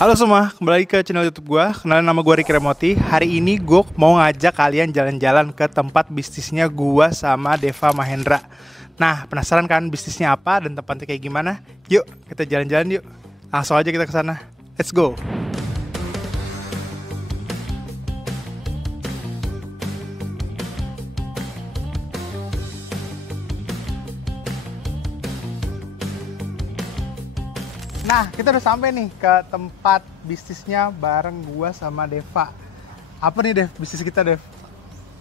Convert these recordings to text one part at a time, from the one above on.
Halo semua, kembali lagi ke channel YouTube gue. Kenalin, nama gue Ricky Remoti. Hari ini gue mau ngajak kalian jalan-jalan ke tempat bisnisnya gue sama Deva Mahendra. Nah, penasaran kan bisnisnya apa dan tempatnya kayak gimana? Yuk, kita jalan-jalan yuk. Langsung aja kita ke sana. Let's go. Nah, kita udah sampai nih ke tempat bisnisnya bareng gua sama Deva. Apa nih, Dev, bisnis kita, Dev?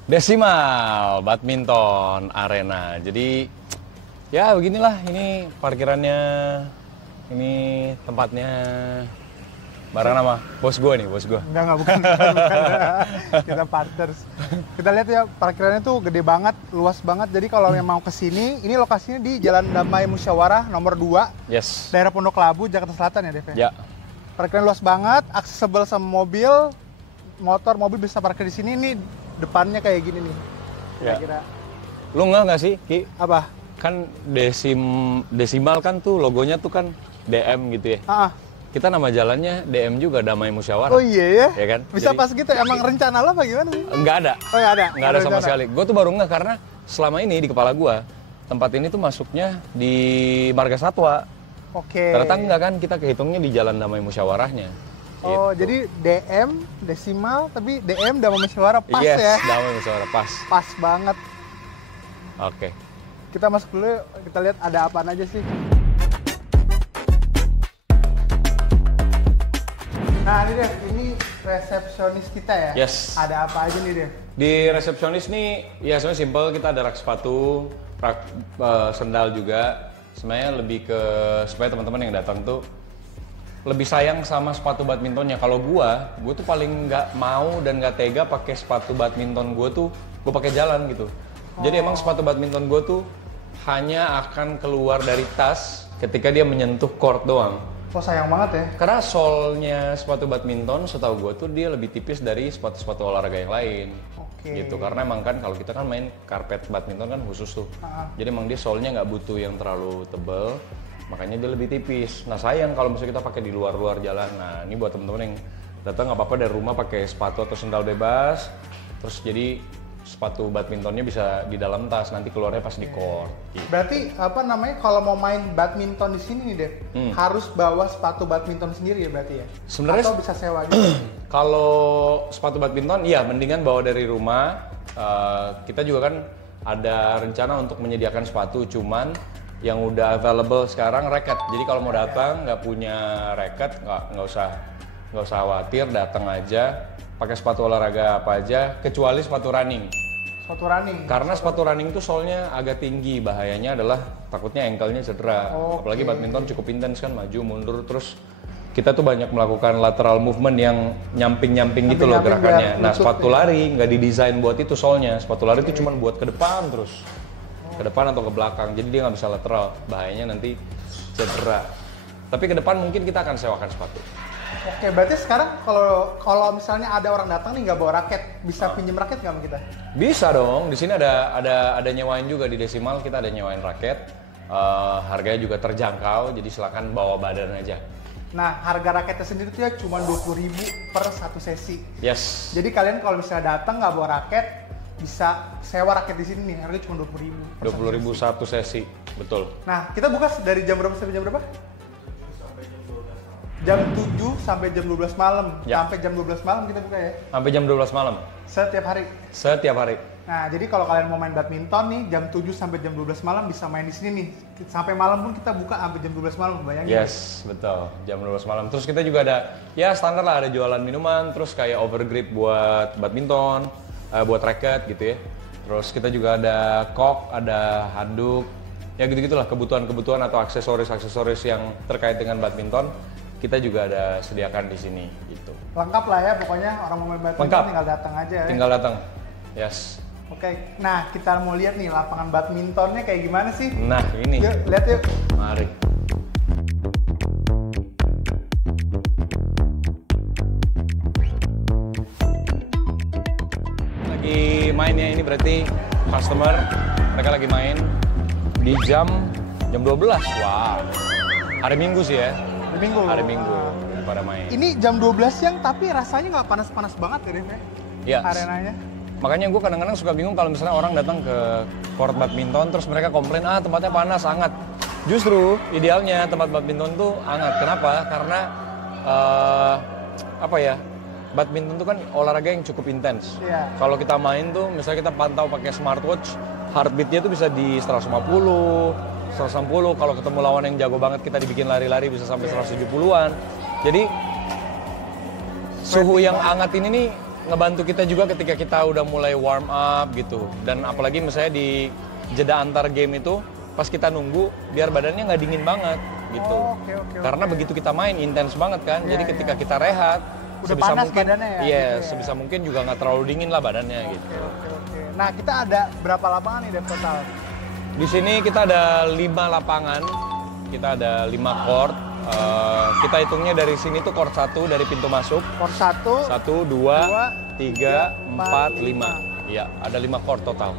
Desimal Badminton Arena. Jadi ya beginilah, ini parkirannya, ini tempatnya. Bareng nama bos gue nih, bos gue. Enggak, bukan. Kita partners. Kita lihat ya, parkirannya tuh gede banget, luas banget. Jadi kalau yang mau kesini, ini lokasinya di Jalan Damai Musyawarah nomor 2. Yes. Daerah Pondok Labu, Jakarta Selatan ya, Dev? Ya. Parkiran luas banget, aksesibel sama mobil, mobil bisa parkir di sini. Ini depannya kayak gini nih. Ya. Kira-kira. Lu nggak sih, Ki? Apa? Kan Desimal kan tuh logonya tuh kan DM gitu ya. Kita nama jalannya DM juga, Damai Musyawarah. Oh iya ya? Ya kan? Bisa Jadi, pas gitu, emang rencana lo apa gimana sih? nggak ada. Oh nggak ada? Nggak ada sama sekali. Gue tuh baru nggak karena selama ini di kepala gue, tempat ini tuh masuknya di Marga Satwa. Oke. Ternyata enggak kan, kita kehitungnya di Jalan Damai Musyawarahnya. Oh, Gitu. jadi DM, desimal, tapi DM Damai Musyawarah pas Yes, ya? Damai Musyawarah, pas. Pas banget. Oke. Kita masuk dulu, kita lihat ada apaan aja sih. Nah ini Dev, ini resepsionis kita ya? Yes. Ada apa aja nih Dev? Di resepsionis nih, ya sebenarnya simple, kita ada rak sepatu, rak sendal juga. Sebenarnya lebih ke supaya teman-teman yang datang tuh lebih sayang sama sepatu badmintonnya. Kalau gue tuh paling nggak mau dan nggak tega pakai sepatu badminton gue pakai jalan gitu. Jadi emang sepatu badminton gue tuh hanya akan keluar dari tas ketika dia menyentuh court doang. Oh sayang banget ya? Karena solnya sepatu badminton, setahu gue tuh dia lebih tipis dari sepatu-sepatu olahraga yang lain. Oke. Gitu, karena emang kan kalau kita kan main karpet badminton kan khusus tuh. Jadi emang dia solnya nggak butuh yang terlalu tebel, makanya dia lebih tipis. Nah sayang kalau misalnya kita pakai di luar-luar jalan. Nah ini buat temen-temen yang datang nggak apa-apa dari rumah pakai sepatu atau sendal bebas, terus jadi sepatu badmintonnya bisa di dalam tas, nanti keluarnya pas di court. Gitu. Berarti apa namanya, kalau mau main badminton di sini nih Dev, harus bawa sepatu badminton sendiri ya berarti ya? Sebenarnya atau bisa sewa gitu? Kalau sepatu badminton, iya mendingan bawa dari rumah. Kita juga kan ada rencana untuk menyediakan sepatu, cuman yang udah available sekarang racket. Jadi kalau mau datang nggak punya racket, nggak usah khawatir, datang aja pakai sepatu olahraga apa aja, kecuali sepatu running. Sepatu running? Karena sepatu running tuh solnya agak tinggi, bahayanya adalah takutnya ankle-nya cedera. Apalagi badminton cukup intens kan, maju mundur, terus kita tuh banyak melakukan lateral movement yang nyamping gitu loh gerakannya. Nah sepatu lari nggak didesain buat itu solnya, sepatu lari itu cuma buat ke depan terus, ke depan atau ke belakang, jadi dia nggak bisa lateral, bahayanya nanti cedera. Tapi ke depan mungkin kita akan sewakan sepatu. Oke, berarti sekarang kalau misalnya ada orang datang nih nggak bawa raket, bisa pinjem raket nggak sama kita? Bisa dong. Di sini ada nyewain juga di Desimal, kita ada nyewain raket. Harganya juga terjangkau, jadi silakan bawa badan aja. Nah, harga raketnya sendiri tuh ya cuma 20.000 per satu sesi. Yes. Jadi kalian kalau misalnya datang nggak bawa raket, bisa sewa raket di sini nih, harganya cuma 20.000. 20.000 satu sesi, betul. Nah, kita buka dari jam berapa sampai jam berapa? Jam 7 sampai jam 12 malam. Ya. Sampai jam 12 malam kita buka ya? Sampai jam 12 malam. Setiap hari? Setiap hari. Nah, jadi kalau kalian mau main badminton nih, jam 7 sampai jam 12 malam bisa main di sini nih. Sampai malam pun kita buka sampai jam 12 malam, bayangin. Yes, betul. Jam 12 malam. Terus kita juga ada, ya standar lah, ada jualan minuman, terus kayak overgrip buat badminton, buat racket gitu ya. Terus kita juga ada kok, ada handuk, ya gitu-gitulah, kebutuhan-kebutuhan atau aksesoris-aksesoris yang terkait dengan badminton. Kita juga ada sediakan di sini gitu. Lengkap lah ya, pokoknya orang mau main badminton Lengkap. tinggal datang aja ya. Tinggal datang. Yes. Oke, nah kita mau lihat nih lapangan badmintonnya kayak gimana sih? Nah ini. Yuk, lihat yuk. Mari. Lagi mainnya ini berarti customer, mereka lagi main di jam 12. Wah. Hari Minggu sih ya. Hari Minggu. Hari Minggu. pada main. Ini jam 12 siang tapi rasanya nggak panas-panas banget ya, Dev? Iya. Arenanya. Makanya gue kadang-kadang suka bingung kalau misalnya orang datang ke court badminton terus mereka komplain, tempatnya panas, hangat. Justru idealnya tempat badminton tuh hangat. Kenapa? Karena badminton tuh kan olahraga yang cukup intens. Iya. Kalau kita main tuh, misalnya kita pantau pakai smartwatch, heartbeatnya tuh bisa di 150, 160. Kalau ketemu lawan yang jago banget, kita dibikin lari-lari bisa sampai 170-an. Jadi suhu yang hangat ini nih ngebantu kita juga ketika kita udah mulai warm up gitu. Dan apalagi misalnya di jeda antar game itu, pas kita nunggu, biar badannya nggak dingin banget gitu. Karena begitu kita main intens banget kan. Jadi ketika kita rehat, udah sebisa panas mungkin, badannya ya? Gitu ya? sebisa mungkin juga nggak terlalu dingin lah badannya gitu. Nah, kita ada berapa lapangan nih, Dev, total? Di sini kita ada 5 lapangan, kita ada 5 court. Kita hitungnya dari sini tuh court 1 dari pintu masuk. Court 1, 1, 2, 3, 4, 5. Iya, ada 5 court total.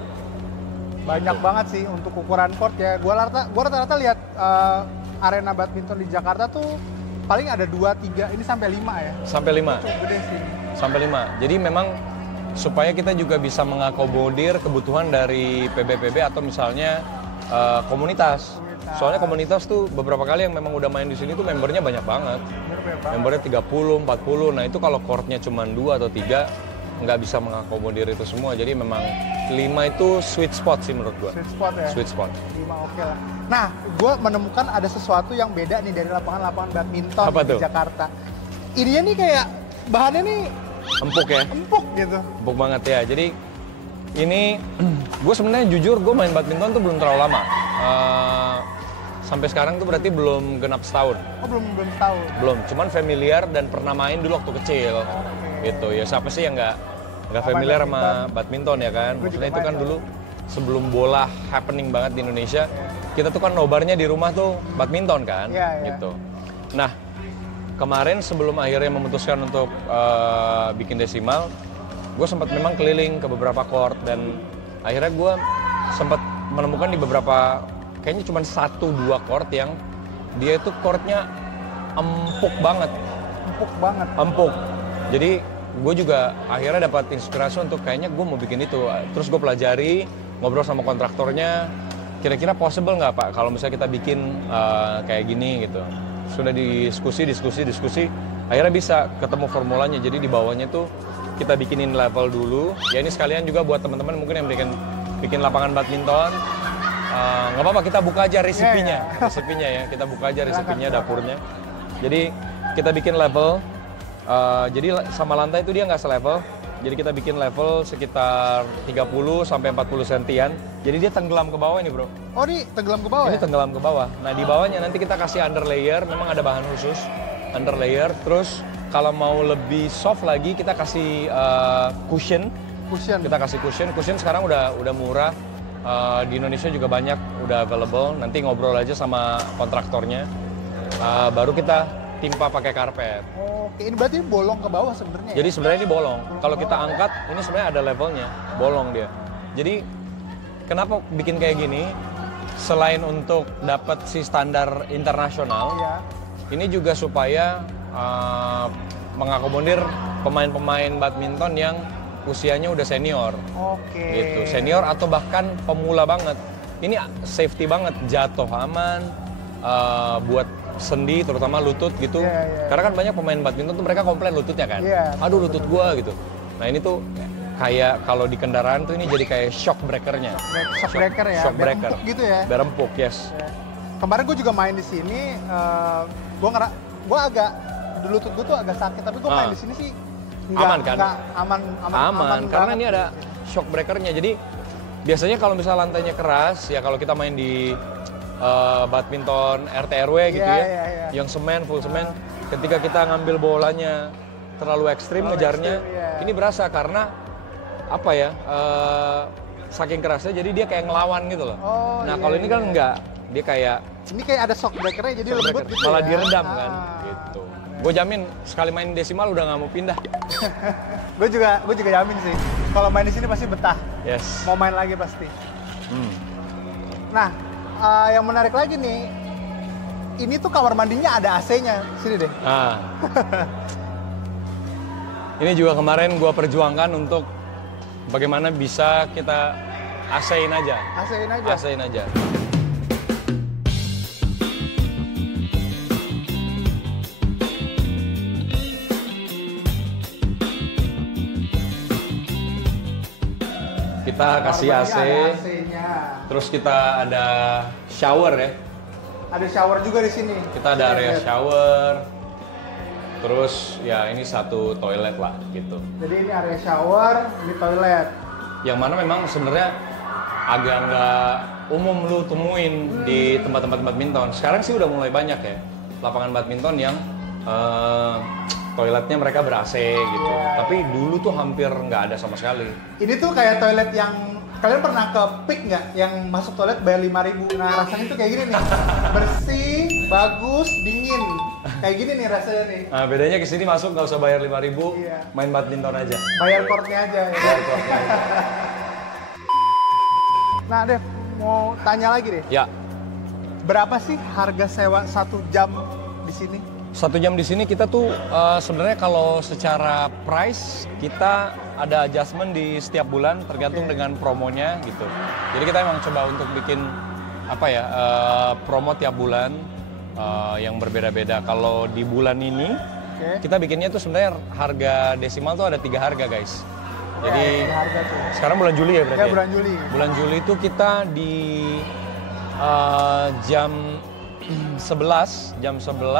Banyak banget sih untuk ukuran court ya. Gua rata-rata lihat arena badminton di Jakarta tuh paling ada 2, 3, ini sampai 5 ya? Sampai 5. Cukup gede sih. Sampai 5. Jadi memang supaya kita juga bisa mengakomodir kebutuhan dari PB-PB atau misalnya komunitas. Soalnya komunitas tuh beberapa kali yang memang udah main di sini tuh membernya banyak banget. Membernya 30, 40. Nah itu kalau courtnya cuma 2 atau 3 nggak bisa mengakomodir itu semua. Jadi memang 5 itu sweet spot sih menurut gua. Sweet spot ya? Sweet spot. 5 oke lah. Nah, gua menemukan ada sesuatu yang beda nih dari lapangan-lapangan badminton Apa di tuh? Jakarta. Ininya nih kayak bahannya nih Empuk ya? empuk gitu. Empuk banget ya. Jadi ini gue sebenarnya jujur gue main badminton tuh belum terlalu lama. Sampai sekarang tuh berarti belum genap setahun. Oh, belum tahu. Belum, cuman familiar dan pernah main dulu waktu kecil. Gitu ya, siapa sih yang nggak familiar sama badminton ya kan? Maksudnya itu kan dulu sebelum bola happening banget di Indonesia, kita tuh kan nobarnya di rumah tuh badminton kan, gitu. Nah, kemarin sebelum akhirnya memutuskan untuk bikin desimal, gue sempat memang keliling ke beberapa court dan akhirnya gue sempat menemukan di beberapa, kayaknya cuma 1-2 court yang dia itu courtnya empuk banget. Empuk banget. Empuk. Jadi gue juga akhirnya dapat inspirasi untuk kayaknya gue mau bikin itu. Terus gue pelajari, ngobrol sama kontraktornya, kira-kira possible nggak Pak kalau misalnya kita bikin kayak gini gitu. Sudah diskusi, akhirnya bisa ketemu formulanya. Jadi di bawahnya tuh kita bikinin level dulu. Ya ini sekalian juga buat teman-teman mungkin yang bikin lapangan badminton. Nggak apa-apa, kita buka aja resepinya, resepinya ya. Kita buka aja resepinya, dapurnya. Jadi kita bikin level. Jadi sama lantai itu dia nggak selevel. Jadi kita bikin level sekitar 30 sampai 40 sentian. Jadi dia tenggelam ke bawah ini, Bro. Oh, ini tenggelam ke bawah Ini ya? tenggelam ke bawah. Nah, di bawahnya nanti kita kasih underlayer, memang ada bahan khusus. Underlayer, terus kalau mau lebih soft lagi kita kasih cushion. Kita kasih cushion sekarang udah murah. Di Indonesia juga banyak udah available. Nanti ngobrol aja sama kontraktornya. Baru kita timpa pakai karpet. Oke, ini berarti bolong ke bawah sebenarnya. Jadi sebenarnya ini bolong. Kalau kita angkat, ini sebenarnya ada levelnya, bolong dia. Jadi kenapa bikin kayak gini? Selain untuk dapat si standar internasional, ini juga supaya mengakomodir pemain-pemain badminton yang usianya udah senior. Oke. Gitu, senior atau bahkan pemula banget. Ini safety banget, jatuh aman, buat sendi terutama lutut gitu. Karena kan banyak pemain badminton tuh mereka komplain lututnya kan. Aduh lutut gua gitu. Nah ini tuh kayak kalau di kendaraan tuh ini jadi kayak shock breakernya. Shock breaker ya. Shock breaker. Empuk gitu ya. Biar empuk, yes. Kemarin gue juga main di sini, gue agak lutut gue tuh agak sakit, tapi gue main di sini sih aman kan? Aman. Karena ini ada shock breakernya. Jadi biasanya kalau misalnya lantainya keras, ya kalau kita main di badminton RT RW gitu yang semen, full semen, ketika kita ngambil bolanya terlalu ekstrim ngejarnya, ini berasa karena apa ya, saking kerasnya jadi dia kayak ngelawan gitu loh. Nah kalau ini kan enggak, dia kayak ini kayak ada shock breakernya jadi lembut gitu. Malah diredam kan, gitu. Gue jamin sekali main desimal udah nggak mau pindah. gue juga jamin sih. Kalau main di sini pasti betah. Yes. Mau main lagi pasti. Nah, yang menarik lagi nih, ini tuh kamar mandinya ada AC-nya. Sini deh. Nah. Ini juga kemarin gua perjuangkan untuk bagaimana bisa kita AC-in aja. AC-in aja. AC-in aja. Kita kasih AC. Ada AC-nya. Terus kita ada shower ya. Ada shower juga di sini. Kita ada area shower. Terus ya ini satu toilet lah gitu. Jadi ini area shower, ini toilet. Yang mana memang sebenarnya agak nggak umum lu temuin di tempat-tempat badminton. Sekarang sih udah mulai banyak ya lapangan badminton yang toiletnya mereka ber-AC gitu. Tapi dulu tuh hampir nggak ada sama sekali. Ini tuh kayak toilet yang kalian pernah ke Peak nggak? Yang masuk toilet bayar 5.000. Nah rasanya tuh kayak gini nih, bersih, bagus, dingin. Kayak gini nih rasanya nih. Nah bedanya kesini masuk nggak usah bayar 5.000, main badminton aja. Bayar courtnya aja. Ya. Bayar courtnya aja. Nah Dev, mau tanya lagi deh. Ya. Berapa sih harga sewa 1 jam di sini? 1 jam di sini kita tuh sebenarnya kalau secara price kita ada adjustment di setiap bulan tergantung dengan promonya gitu. Jadi kita emang coba untuk bikin apa ya promo tiap bulan yang berbeda-beda. Kalau di bulan ini kita bikinnya tuh sebenarnya harga desimal tuh ada 3 harga guys. Jadi harga tuh. Sekarang bulan Juli ya berarti. Ya bulan Juli. Bulan Juli itu kita di jam 11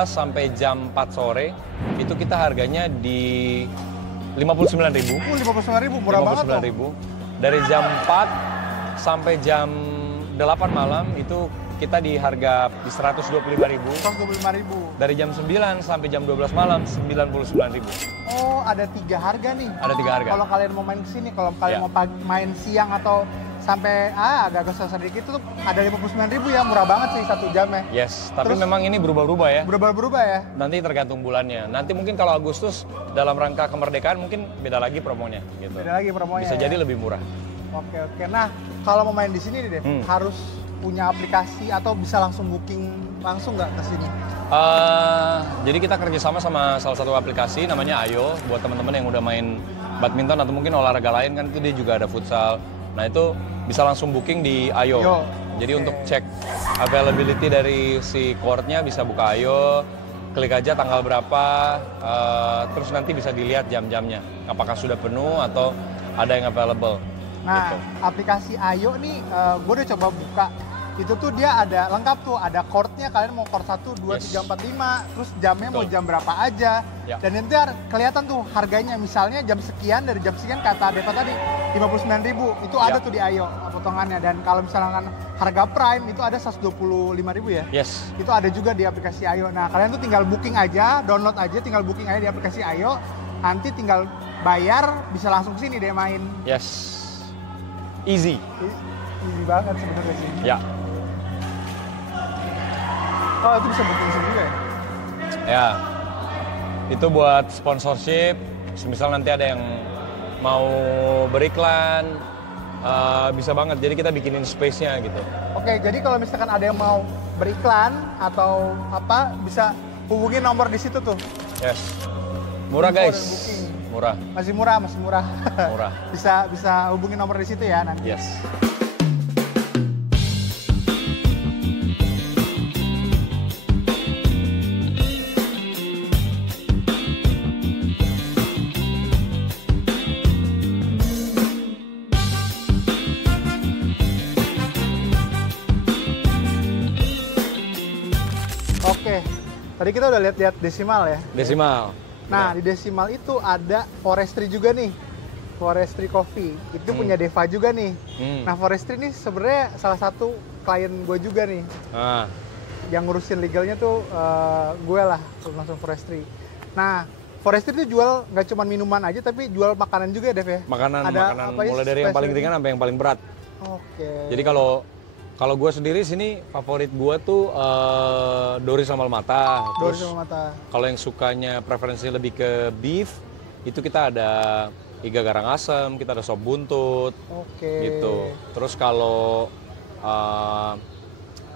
sampai jam 4 sore itu kita harganya di 59.000. 59.000 murah banget tuh. Dari jam 4 sampai jam 8 malam itu kita di harga di 125.000. 125.000. Dari jam 9 sampai jam 12 malam 99.000. Oh, ada 3 harga nih. Ada 3 harga. Kalau kalian mau main kesini, kalau kalian mau main siang atau sampai agak kesel sedikit itu ada 59.000 ya, murah banget sih 1 jamnya. Yes, tapi Terus, memang ini berubah-ubah ya. Berubah-berubah ya. Nanti tergantung bulannya. Nanti mungkin kalau Agustus dalam rangka kemerdekaan mungkin beda lagi promonya gitu. Beda lagi promonya. Bisa jadi lebih murah. Oke. Nah, kalau mau main di sini nih, harus punya aplikasi atau bisa langsung booking langsung nggak ke sini? Jadi kita kerjasama sama salah satu aplikasi namanya Ayo. Buat teman-teman yang udah main badminton atau mungkin olahraga lain kan itu dia juga ada futsal. Nah itu bisa langsung booking di Ayo. Jadi untuk cek availability dari si courtnya bisa buka Ayo, klik aja tanggal berapa, terus nanti bisa dilihat jam-jamnya. Apakah sudah penuh atau ada yang available. Nah, gitu. aplikasi Ayo nih, gue udah coba buka. Itu tuh dia ada lengkap tuh, ada courtnya, kalian mau court 1, 2, 3, 4, 5, terus jamnya mau jam berapa aja. Ya. Dan itu kelihatan tuh harganya, misalnya jam sekian, dari jam sekian kata Deva tadi, 59.000, itu ada tuh di Ayo potongannya. Dan kalau misalkan harga prime itu ada 125.000 ya? Yes. Itu ada juga di aplikasi Ayo. Nah, kalian tuh tinggal booking aja, download aja, tinggal booking aja di aplikasi Ayo. Nanti tinggal bayar, bisa langsung sini deh main. Yes. Easy. Easy banget sebenarnya sih. Ya. Oh, itu bisa booking sini juga ya? Ya. Itu buat sponsorship. Misal nanti ada yang mau beriklan, bisa banget. Jadi kita bikinin space-nya gitu. Oke, jadi kalau misalkan ada yang mau beriklan atau apa, bisa hubungi nomor di situ tuh. Yes. Murah guys. Murah. Masih murah. Murah. bisa hubungi nomor di situ ya nanti. Yes. Oke. Tadi kita udah lihat desimal ya. Desimal. Nah, di desimal itu ada forestry juga nih. Forestry Coffee. Itu punya Deva juga nih. Nah, forestry ini sebenarnya salah satu klien gue juga nih. Yang ngurusin legalnya tuh gue lah, langsung forestry. Nah, forestry itu jual nggak cuma minuman aja, tapi jual makanan juga ya, Dev ya? Makanan mulai dari yang paling ringan sampai yang paling berat. Oke. Jadi kalau gue sendiri sini favorit gue tuh Dori Sambal Mata. Dori Sambal Mata. Kalau yang sukanya preferensi lebih ke beef, itu kita ada iga garang asem, kita ada sop buntut. Oke. Gitu. Terus kalau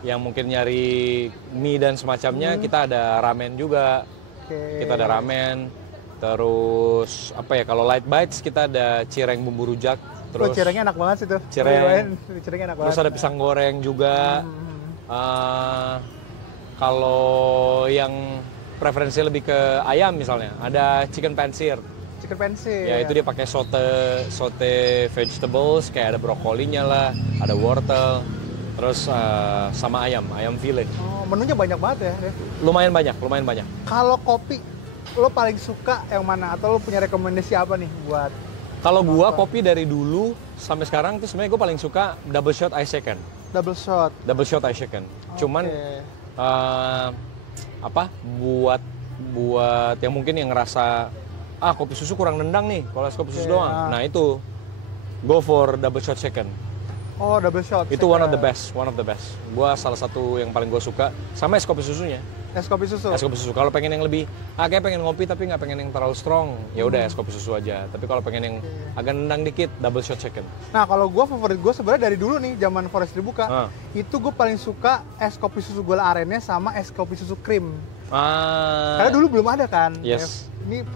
yang mungkin nyari mie dan semacamnya, kita ada ramen juga. Kita ada ramen. Terus apa ya, kalau light bites kita ada cireng bumbu rujak. Terus cirengnya enak banget sih tuh. Cireng. Cirengnya enak Terus banget. ada pisang goreng juga. Kalau yang preferensi lebih ke ayam misalnya, ada chicken pansir. Chicken pansir. Ya itu dia pakai sote vegetables, kayak ada brokolinya lah, ada wortel, terus sama ayam fillet. Oh, menunya banyak banget ya, Dev? Lumayan banyak. Kalau kopi, lo paling suka yang mana? Atau lo punya rekomendasi apa nih buat? Kalau gua kopi dari dulu sampai sekarang tuh sebenarnya gua paling suka double shot ice shaken. Double shot ice shaken. Cuman buat yang mungkin yang ngerasa kopi susu kurang nendang nih kalau es kopi susu doang. Nah itu go for double shot shaken. Oh, double shot. Itu one of the best. Gua salah satu yang paling gua suka sama es kopi susunya. Es kopi susu. Kalau pengen yang lebih kayak pengen ngopi tapi nggak pengen yang terlalu strong, ya udah es kopi susu aja. Tapi kalau pengen yang agak nendang dikit, double shot shaken. Nah, kalau gua favorit gua sebenarnya dari dulu nih, zaman Forest dibuka, itu gua paling suka es kopi susu gula arennya sama es kopi susu krim. Karena dulu belum ada kan. Yes. Ini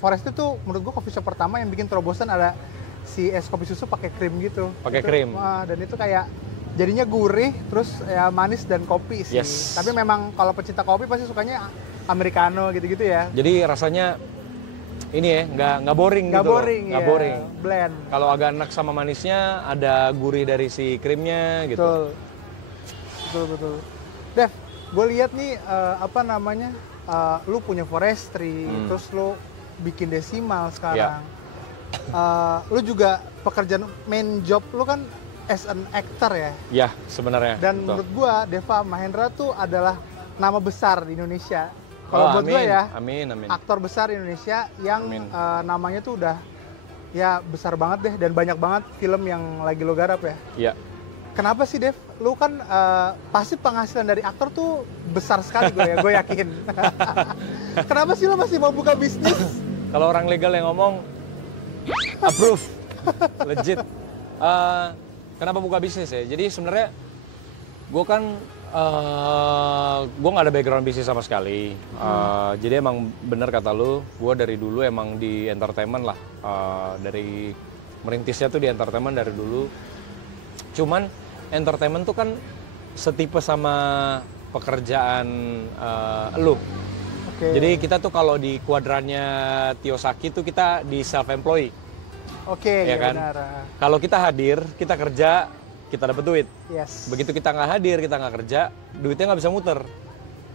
Forest itu menurut gua coffee shop pertama yang bikin terobosan ada si es kopi susu pakai krim gitu. Pakai krim. Dan itu kayak jadinya gurih, terus ya manis dan kopi sih. Yes. Tapi memang kalau pecinta kopi pasti sukanya americano gitu-gitu ya. Jadi rasanya ini ya, nggak boring nggak gitu. Boring, nggak ya. boring. Blend. Kalau agak enak sama manisnya, ada gurih dari si krimnya gitu. Betul. Dev, gue lihat nih lu punya forestry, terus lu bikin desimal sekarang. Lu juga pekerjaan main job lu kan as an actor ya? Ya, sebenarnya. Dan menurut gua, Deva Mahendra tuh adalah nama besar di Indonesia. Kalau buat gua ya, amin. aktor besar di Indonesia yang namanya tuh udah ya besar banget deh, dan banyak banget film yang lagi lo garap ya. Iya. Kenapa sih, Dev? Lu kan pasti penghasilan dari aktor tuh besar sekali gue yakin. Kenapa sih lo masih mau buka bisnis? Kalau orang legal yang ngomong, approve, legit. Kenapa buka bisnis ya? Jadi sebenarnya gue kan gue nggak ada background bisnis sama sekali. Jadi emang bener kata lu, gue dari dulu emang di entertainment lah. Dari merintisnya tuh di entertainment dari dulu. Cuman entertainment tuh kan setipe sama pekerjaan lu. Jadi kita tuh kalau di kuadrannya Kiyosaki tuh kita di self-employed. Ya kan? Benar. Kalau kita hadir, kita kerja, kita dapat duit. Yes. Begitu kita nggak hadir, kita nggak kerja, duitnya nggak bisa muter.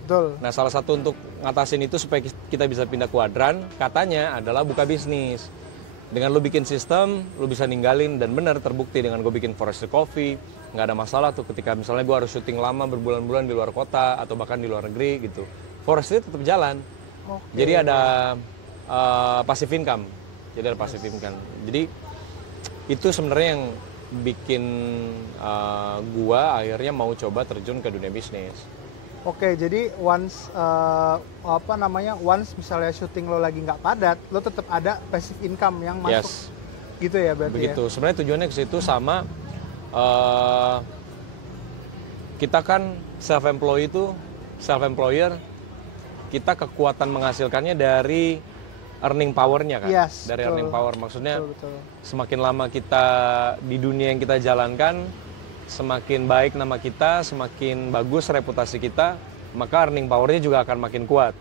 Betul. Nah, salah satu untuk ngatasin itu supaya kita bisa pindah kuadran, katanya adalah buka bisnis. Dengan lo bikin sistem, lo bisa ninggalin, dan benar terbukti dengan gue bikin Forestry Coffee, nggak ada masalah tuh ketika misalnya gue harus syuting lama berbulan-bulan di luar kota atau bahkan di luar negeri gitu. Forestry tetap jalan. Jadi ada passive income. Jadi itu sebenarnya yang bikin gua akhirnya mau coba terjun ke dunia bisnis. Jadi once misalnya syuting lo lagi nggak padat, lo tetap ada passive income yang masuk. Yes. Gitu ya berarti. Begitu. Ya? Sebenarnya tujuannya ke situ sama kita kan self-employer, kita kekuatan menghasilkannya dari earning power-nya kan, dari betul. Earning power maksudnya betul. Semakin lama kita di dunia yang kita jalankan, semakin baik nama kita, semakin bagus reputasi kita, maka earning power-nya juga akan makin kuat.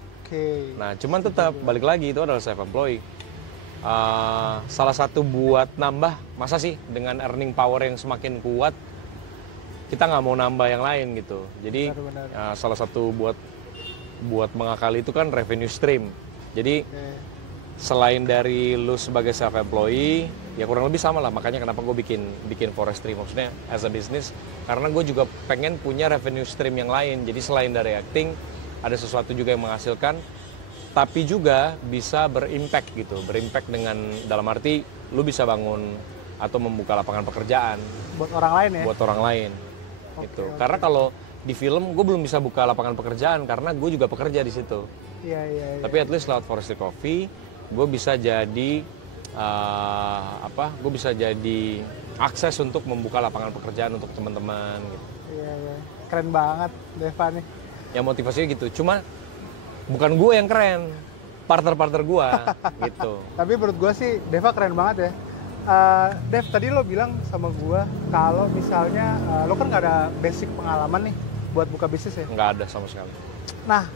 Nah, cuman tetap balik lagi itu adalah self-employed. Salah satu buat nambah, masa sih dengan earning power yang semakin kuat kita nggak mau nambah yang lain gitu. Jadi salah satu buat mengakali itu kan revenue stream. Jadi selain dari lu sebagai self-employed, ya kurang lebih sama lah. Makanya kenapa gue bikin forestry, maksudnya as a business. Karena gue juga pengen punya revenue stream yang lain. Jadi selain dari acting, ada sesuatu juga yang menghasilkan, tapi juga bisa berimpact gitu. Berimpact dengan, dalam arti, lu bisa bangun atau membuka lapangan pekerjaan. Buat orang lain ya? Buat orang lain. Gitu. Karena kalau di film, gue belum bisa buka lapangan pekerjaan, karena gue juga pekerja di situ. Iya. Tapi at least lewat Forestry Coffee, gue bisa jadi akses untuk membuka lapangan pekerjaan untuk teman-teman gitu. Iya, iya. Keren banget Deva nih. Ya motivasinya gitu. Cuma bukan gue yang keren, partner-partner gue gitu. Tapi menurut gue sih Deva keren banget ya. Dev, tadi lo bilang sama gue kalau misalnya lo kan nggak ada basic pengalaman nih buat buka bisnis ya? Nggak ada sama sekali. Nah,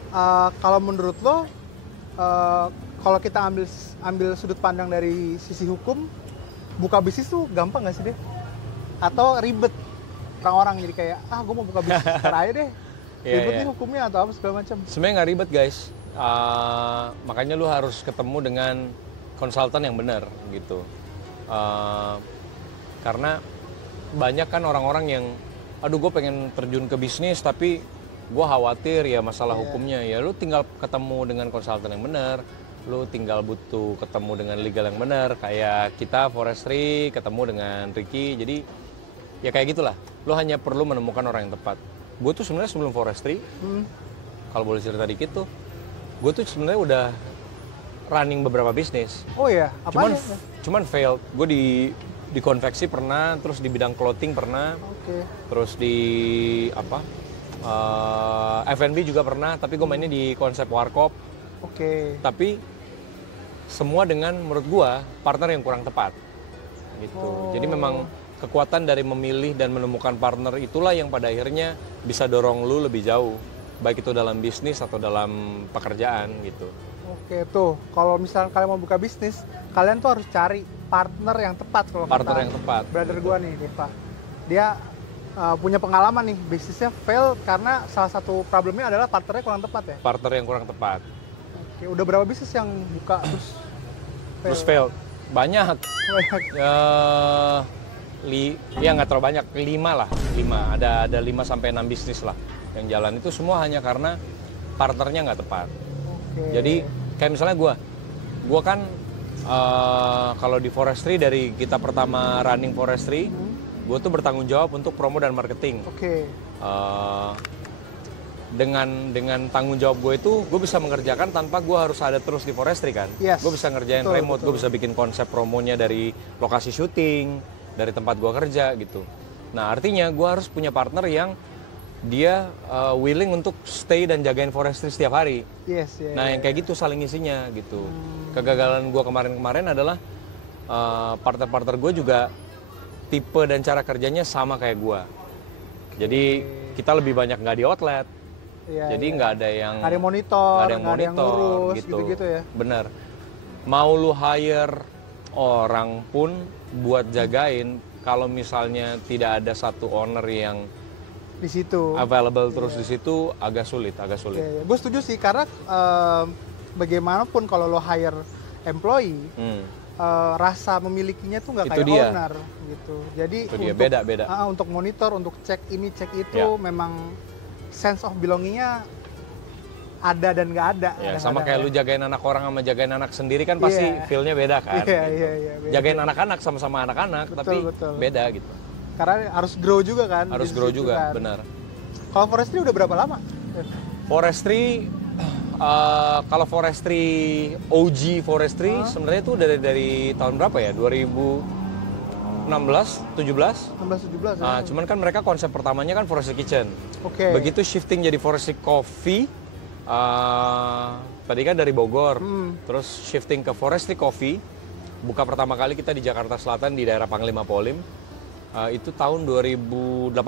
kalau menurut lo, kalau kita ambil sudut pandang dari sisi hukum, buka bisnis tuh gampang nggak sih Dev? Atau ribet? Orang-orang jadi kayak, gue mau buka bisnis sekarang aja deh. Ribet nih hukumnya atau apa segala macam. Sebenarnya nggak ribet guys. Makanya lu harus ketemu dengan konsultan yang benar gitu. Karena banyak kan orang-orang yang, aduh gue pengen terjun ke bisnis tapi gue khawatir ya masalah hukumnya. Ya lu tinggal ketemu dengan konsultan yang benar. Lu tinggal butuh ketemu dengan legal yang benar. Kayak kita forestry ketemu dengan Ricky. Jadi ya kayak gitulah. Lu hanya perlu menemukan orang yang tepat. Gue tuh sebenarnya sebelum forestry, kalau boleh cerita dikit tuh, gue tuh sebenarnya udah running beberapa bisnis. Oh iya, apa aja? Cuman failed. Gue di konveksi pernah, terus di bidang clothing pernah, terus di apa F&B juga pernah, tapi gue mainnya di konsep warkop. Tapi semua dengan menurut gue partner yang kurang tepat, gitu. Jadi memang kekuatan dari memilih dan menemukan partner itulah yang pada akhirnya bisa dorong lu lebih jauh, baik itu dalam bisnis atau dalam pekerjaan gitu. Oke, tuh kalau misalnya kalian mau buka bisnis, kalian tuh harus cari partner yang tepat. Kalau partner yang tepat. Brother gua nih, Deva, dia punya pengalaman nih, bisnisnya fail karena salah satu problemnya adalah partnernya kurang tepat ya. Partner yang kurang tepat. Oke, udah berapa bisnis yang buka terus fail? Banyak. Ya nggak terlalu banyak, 5 lah, 5. Ada 5 sampai 6 bisnis lah yang jalan. Itu semua hanya karena partnernya nggak tepat. Jadi kayak misalnya gue kan kalau di forestry dari kita pertama running forestry, gue tuh bertanggung jawab untuk promo dan marketing. Dengan tanggung jawab gue itu, gue bisa mengerjakan tanpa gue harus ada terus di forestry kan. Gue bisa ngerjain remote, gue bisa bikin konsep promonya dari lokasi syuting, dari tempat gue kerja gitu. Nah artinya gue harus punya partner yang dia willing untuk stay dan jagain forestry setiap hari. Nah yang kayak gitu saling isinya gitu. Kegagalan gue kemarin-kemarin adalah partner-partner gue juga tipe dan cara kerjanya sama kayak gue. Jadi kita lebih banyak nggak di outlet. Jadi nggak ada yang monitor, nggak ada yang ngurus, gitu ya. Bener. Mau lu hire orang pun buat jagain, kalau misalnya tidak ada satu owner yang di situ available terus di situ, agak sulit. Gue setuju sih, karena bagaimanapun kalau lo hire employee, rasa memilikinya tuh nggak kayak owner gitu. Jadi beda. Untuk monitor, untuk cek ini cek itu, memang sense of belongingnya ada dan nggak ada. Sama kayak lu jagain anak orang sama jagain anak sendiri kan pasti feel-nya beda kan. Beda. Jagain anak-anak sama anak-anak, tapi beda gitu. Karena harus grow juga kan. Harus grow juga, benar. Kalau forestry udah berapa lama? Forestry, kalau forestry OG forestry sebenarnya itu dari tahun berapa ya? 2016, 17 ya. Cuman kan mereka konsep pertamanya kan forestry kitchen. Begitu shifting jadi forestry coffee, tadi kan dari Bogor, terus shifting ke forestry coffee, buka pertama kali kita di Jakarta Selatan di daerah Panglima Polim, itu tahun 2018.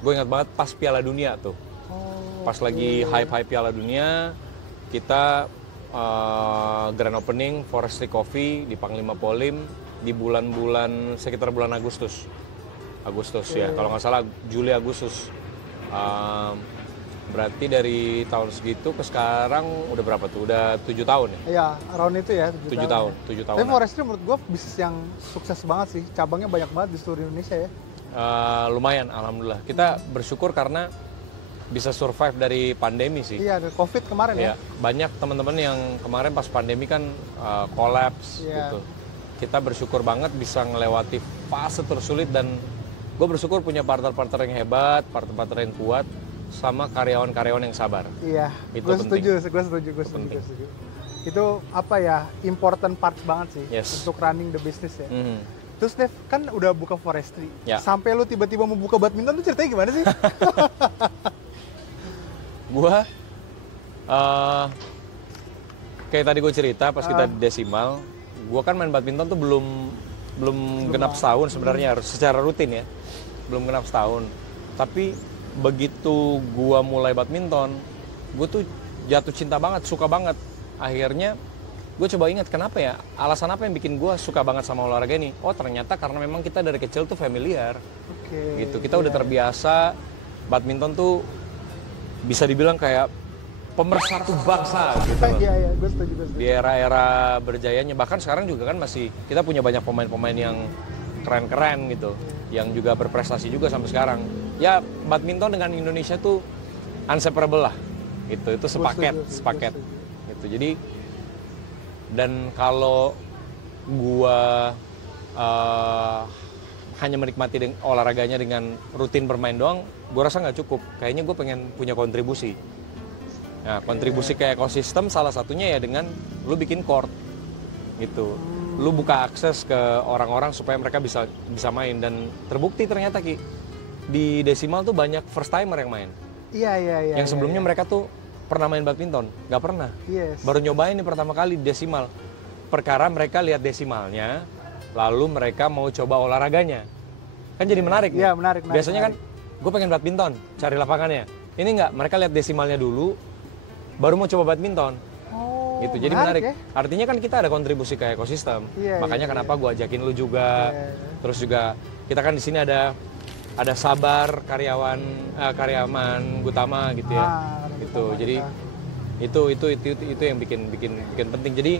Gue ingat banget pas Piala Dunia tuh. Pas lagi hype Piala Dunia, kita grand opening forestry coffee di Panglima Polim di bulan-bulan sekitar bulan Agustus ya, kalau nggak salah Juli Agustus. Berarti dari tahun segitu ke sekarang udah berapa tuh? Udah 7 tahun ya? Iya, around itu ya, 7 tahun. 7 tahun. Tapi forestry menurut gue bisnis yang sukses banget sih, cabangnya banyak banget di seluruh Indonesia ya. Lumayan, alhamdulillah. Kita bersyukur karena bisa survive dari pandemi sih. Iya, dari COVID kemarin ya. Banyak teman-teman yang kemarin pas pandemi kan collapse gitu. Kita bersyukur banget bisa ngelewati fase tersulit, dan gue bersyukur punya partner-partner yang hebat, partner-partner yang kuat, sama karyawan-karyawan yang sabar. Iya, gue setuju. Itu apa ya, important part banget sih untuk running the business ya. Terus Dev, kan udah buka forestry. Ya. Sampai lu tiba-tiba mau buka badminton tuh ceritanya gimana sih? Gua kayak tadi gue cerita pas kita di Desimal, gua kan main badminton tuh belum genap setahun sebenarnya harus secara rutin ya. Belum genap setahun. Tapi begitu gua mulai badminton, gue tuh jatuh cinta banget, suka banget. Akhirnya gue coba ingat kenapa ya, alasan apa yang bikin gue suka banget sama olahraga ini. Oh ternyata karena memang kita dari kecil tuh familiar. Gitu, kita udah terbiasa. Badminton tuh bisa dibilang kayak pemersatu bangsa gitu loh. Iya, gue setuju. Di era-era berjayanya, bahkan sekarang juga kan masih kita punya banyak pemain-pemain yang keren-keren gitu, yang juga berprestasi juga sampai sekarang. Ya badminton dengan Indonesia tuh inseparable lah, gitu. Itu sepaket. Gitu. Jadi dan kalau gua hanya menikmati olahraganya dengan rutin bermain doang, gua rasa nggak cukup. Kayaknya gue pengen punya kontribusi. Nah, kontribusi ke ekosistem salah satunya ya dengan lu bikin court, gitu. Lu buka akses ke orang-orang supaya mereka bisa main, dan terbukti ternyata Ki, di Desimal tuh banyak first timer yang main. Iya. Yang sebelumnya mereka tuh pernah main badminton, nggak pernah. Yes. Baru nyobain nih pertama kali di Desimal. Perkara mereka lihat Desimalnya, lalu mereka mau coba olahraganya. Kan jadi menarik. Iya, menarik. Biasanya kan gue pengen badminton, cari lapangannya. Ini nggak, mereka lihat Desimalnya dulu, baru mau coba badminton. Gitu. Jadi menarik. Ya? Artinya kan kita ada kontribusi ke ekosistem. Makanya kenapa gue ajakin lu juga. Terus juga kita kan di sini ada Sabar, karyawan Gutama gitu ya. Gitu. Jadi itu yang bikin penting. Jadi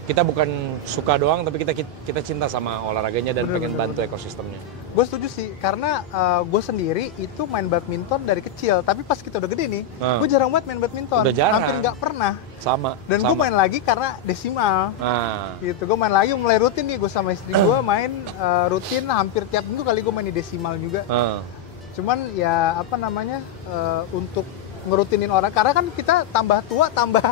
kita bukan suka doang, tapi kita cinta sama olahraganya dan pengen bantu ekosistemnya. Gue setuju sih, karena gue sendiri itu main badminton dari kecil, tapi pas kita udah gede nih, gue jarang banget main badminton. Udah jarang. Hampir nggak pernah. Sama. Dan gue main lagi karena Desimal. Gitu, gue main lagi mulai rutin nih, gue sama istri gue main rutin hampir tiap minggu kali gue main di Desimal juga. Cuman ya apa namanya, untuk ngerutinin orang, karena kan kita tambah tua, tambah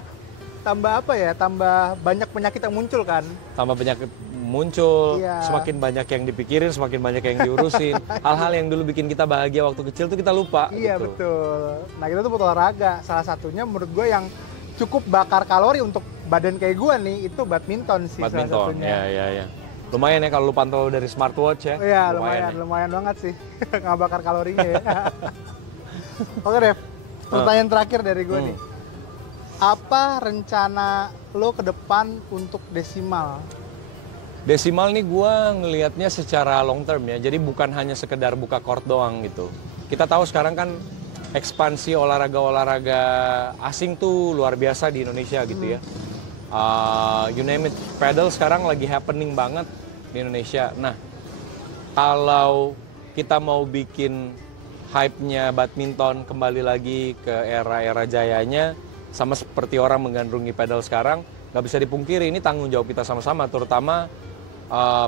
apa ya, tambah banyak penyakit yang muncul kan. Tambah penyakit muncul, semakin banyak yang dipikirin, semakin banyak yang diurusin. Hal-hal yang dulu bikin kita bahagia waktu kecil tuh kita lupa. Iya gitu. Betul. Nah kita tuh butuh olahraga. Salah satunya menurut gue yang cukup bakar kalori untuk badan kayak gue nih, itu badminton sih. Badminton, ya. Lumayan ya kalau lu pantau dari smartwatch ya. Iya lumayan banget sih. Nggak bakar kalorinya ya. Oke Dev, pertanyaan terakhir dari gue nih. Apa rencana lo ke depan untuk Desimal? Desimal nih gue ngelihatnya secara long term ya, jadi bukan hanya sekedar buka court doang gitu. Kita tahu sekarang kan ekspansi olahraga asing tuh luar biasa di Indonesia gitu ya. You name it, paddle sekarang lagi happening banget di Indonesia. Nah, kalau kita mau bikin hype-nya badminton kembali lagi ke era-era jayanya, sama seperti orang menggandrungi pedal sekarang, nggak bisa dipungkiri ini tanggung jawab kita sama-sama, terutama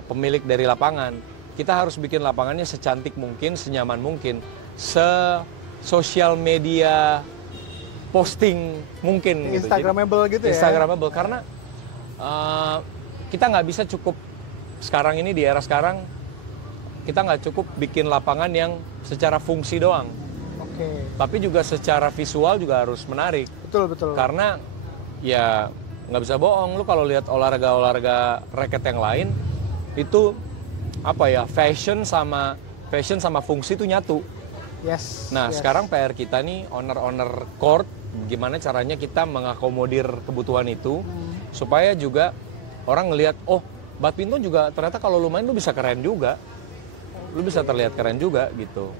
pemilik dari lapangan. Kita harus bikin lapangannya secantik mungkin, senyaman mungkin, se-social media posting mungkin. Instagramable gitu ya? Instagramable, karena kita nggak bisa cukup sekarang ini, di era sekarang, kita nggak cukup bikin lapangan yang secara fungsi doang. Tapi juga secara visual juga harus menarik. Betul. Karena ya nggak bisa bohong, lu kalau lihat olahraga raket yang lain itu apa ya, fashion sama fungsi itu nyatu. Nah sekarang PR kita nih, owner court, gimana caranya kita mengakomodir kebutuhan itu supaya juga orang ngelihat, oh badminton juga ternyata kalau lu main lu bisa keren juga, lu bisa terlihat keren juga gitu.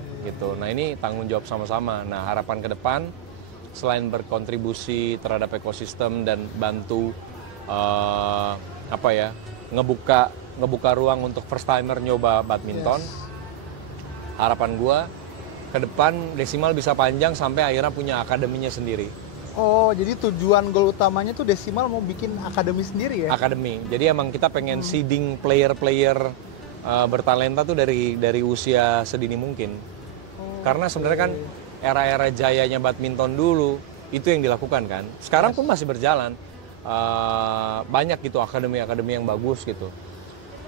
Nah ini tanggung jawab sama-sama. Nah harapan ke depan selain berkontribusi terhadap ekosistem dan bantu ngebuka ruang untuk first timer nyoba badminton, harapan gua ke depan Desimal bisa panjang sampai akhirnya punya akademinya sendiri. Oh, jadi tujuan goal utamanya tuh Desimal mau bikin akademi sendiri ya? Akademi. Jadi emang kita pengen seeding player-player bertalenta tuh dari usia sedini mungkin. Karena sebenarnya kan era-era jayanya badminton dulu itu yang dilakukan kan. Sekarang pun masih berjalan. Banyak gitu akademi-akademi yang bagus gitu.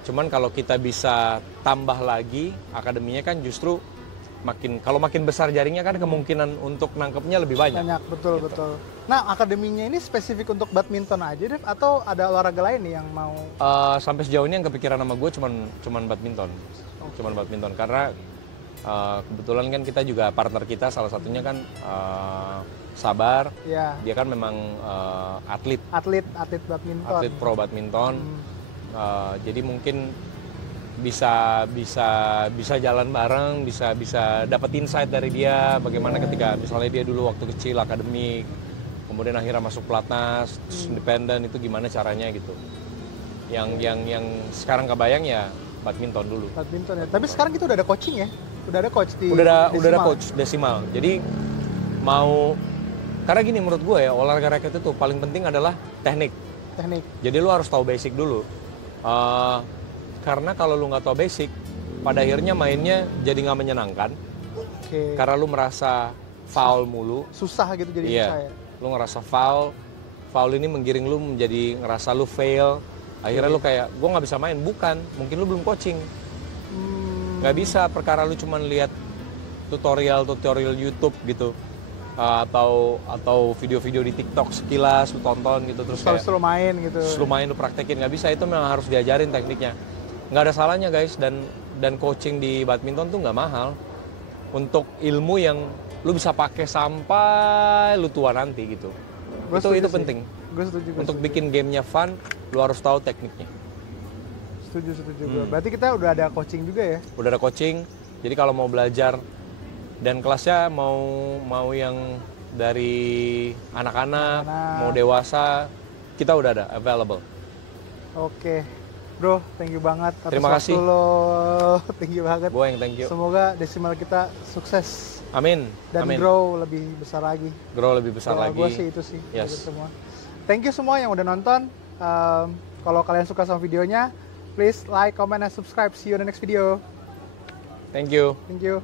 Cuman kalau kita bisa tambah lagi akademinya kan justru makin besar jaringnya kan kemungkinan untuk nangkepnya lebih banyak. Betul, gitu. betul. Nah, akademinya ini spesifik untuk badminton aja, Dev? Atau ada olahraga lain nih yang mau? Sampai sejauh ini yang kepikiran sama gue cuman badminton. Cuman badminton, karena kebetulan kan kita juga partner kita, salah satunya kan Sabar. Ya. Dia kan memang atlet badminton. Atlet pro badminton. Jadi mungkin bisa jalan bareng, bisa dapat insight dari dia bagaimana ketika misalnya dia dulu waktu kecil akademik, kemudian akhirnya masuk pelatnas, terus independen, itu gimana caranya gitu. Yang sekarang kebayang ya badminton dulu. Badminton ya. Tapi sekarang kita udah ada coaching ya? Udah ada coach di udah ada coach Desimal. Jadi karena gini menurut gue ya, olahraga raket itu paling penting adalah teknik. Jadi lu harus tahu basic dulu. Karena kalau lu nggak tahu basic, pada akhirnya mainnya jadi nggak menyenangkan. Karena lu merasa foul mulu. Susah gitu jadi. Iya. Susah ya? Lu ngerasa foul ini menggiring lu menjadi ngerasa lu fail. Akhirnya lu kayak, gue nggak bisa main. Bukan, mungkin lu belum coaching. Nggak bisa, perkara lu cuma lihat tutorial YouTube gitu. Atau video-video di TikTok sekilas lu tonton gitu, terus kayak lu main gitu. Lu main, lu praktekin. Nggak bisa, itu memang harus diajarin tekniknya. Nggak ada salahnya guys, dan coaching di badminton tuh nggak mahal untuk ilmu yang lu bisa pakai sampai lu tua nanti gitu. Itu penting. Gue setuju. Untuk bikin gamenya fun, lu harus tahu tekniknya. Setuju gue. Berarti kita udah ada coaching juga ya? Udah ada coaching. Jadi kalau mau belajar dan kelasnya mau yang dari anak-anak, mau dewasa, kita udah ada available. Oke. Bro, thank you banget atas Terima kasih. waktu lo. Thank you banget. Gue yang thank you. Semoga Desimal kita sukses. Amin. Dan grow lebih besar lagi. Lagi. Gue sih itu sih. Yes. Semua. Thank you semua yang udah nonton. Kalau kalian suka sama videonya, please like, comment, and subscribe. See you in the next video. Thank you. Thank you.